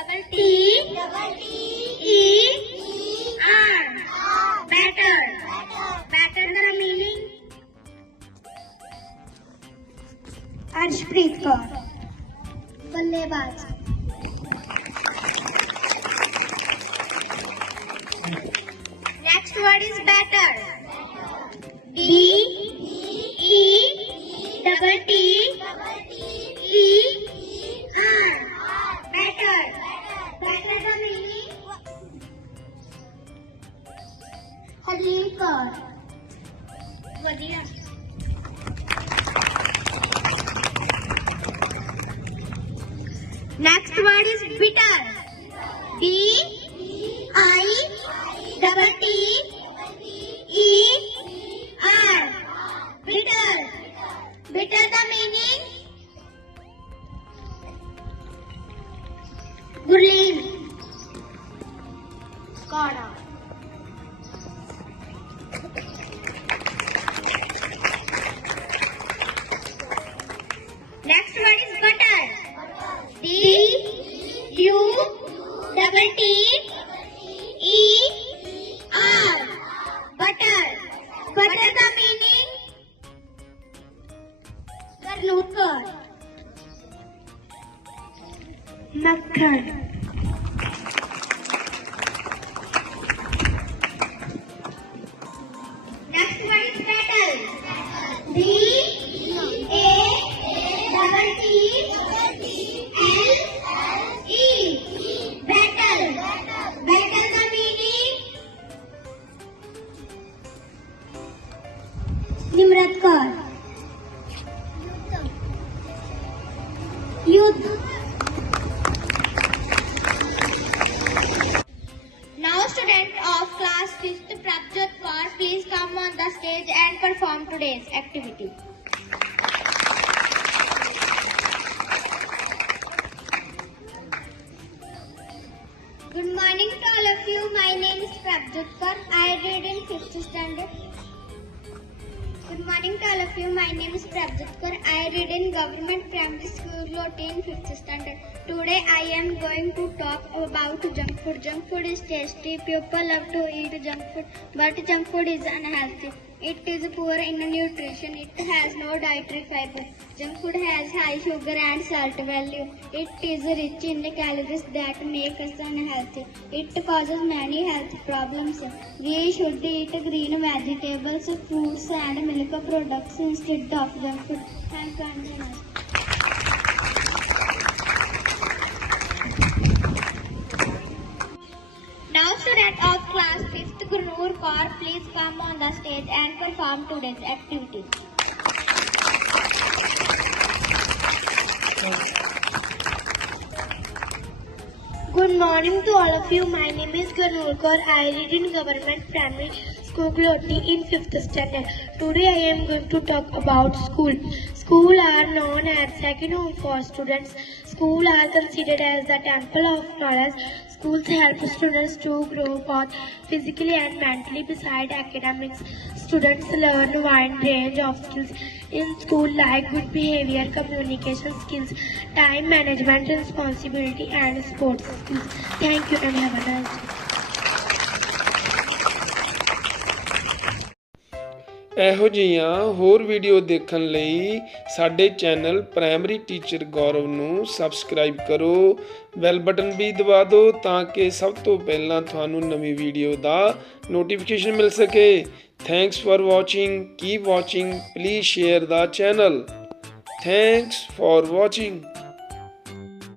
double T E R. Batter. Batter the meaning. Arshpreet Kaur बल्लेबाज. Next word is batter. B E double T E R. Batter. Batter the meaning. Harleen Kaur वधिया. Next word is bitter. B I double T E R. Bitter. Bitter the meaning. Gurleen. Kada. Next word is butter. B U double T E R. Butter. Butter the meaning. Karnukar. Makhan. Next word is battle. B A double T L E. Battle. Battle the meaning. Nimrat Kaur. Youth. Now students of class 5th Prabjot Kaur, please come on the stage and perform today's activity. Good morning to all of you. My name is Prabjot Kaur. I read in 5th standard. Good morning to all of you. My name is Prabjot Kaur. I read in Government Primary School Loti in 5th standard. Today I am going to talk about junk food. Junk food is tasty. People love to eat junk food, but junk food is unhealthy. It is poor in nutrition. It has no dietary fiber. Junk food has high sugar and salt value. It is rich in the calories that make us unhealthy. It causes many health problems. We should eat green vegetables, fruits and milk products instead of junk food. Thank you and namaste. Now students of class 5th Gurnoor Kaur, please come on the stage and perform today's activity. Good morning to all of you. My name is Gurnoor Kaur. I read in Government Primary School Loti in 5th standard. Today I am going to talk about school. School are known as second home for students. School are considered as the temple of knowledge. Schools help students to grow both physically and mentally. Beside academics, students learn a wide range of skills in school like good behavior, communication skills, time management, responsibility and sports skills. Thank you and have a nice day. ਇਹੋ ਜਿਹੀਆਂ ਹੋਰ video ਦੇਖਣ ਲਈ ਸਾਡੇ channel primary teacher ਗੌਰਵ ਨੂੰ subscribe ਕਰੋ, ਬੈਲ button ਵੀ ਦਬਾ ਦਿਓ ਤਾਂ ਕਿ ਸਭ ਤੋਂ ਪਹਿਲਾਂ ਤੁਹਾਨੂੰ ਨਵੀਂ ਵੀਡੀਓ ਦਾ ਨੋਟੀਫਿਕੇਸ਼ਨ ਮਿਲ ਸਕੇ। Thanks for watching, keep watching, please share the channel. Thanks for watching.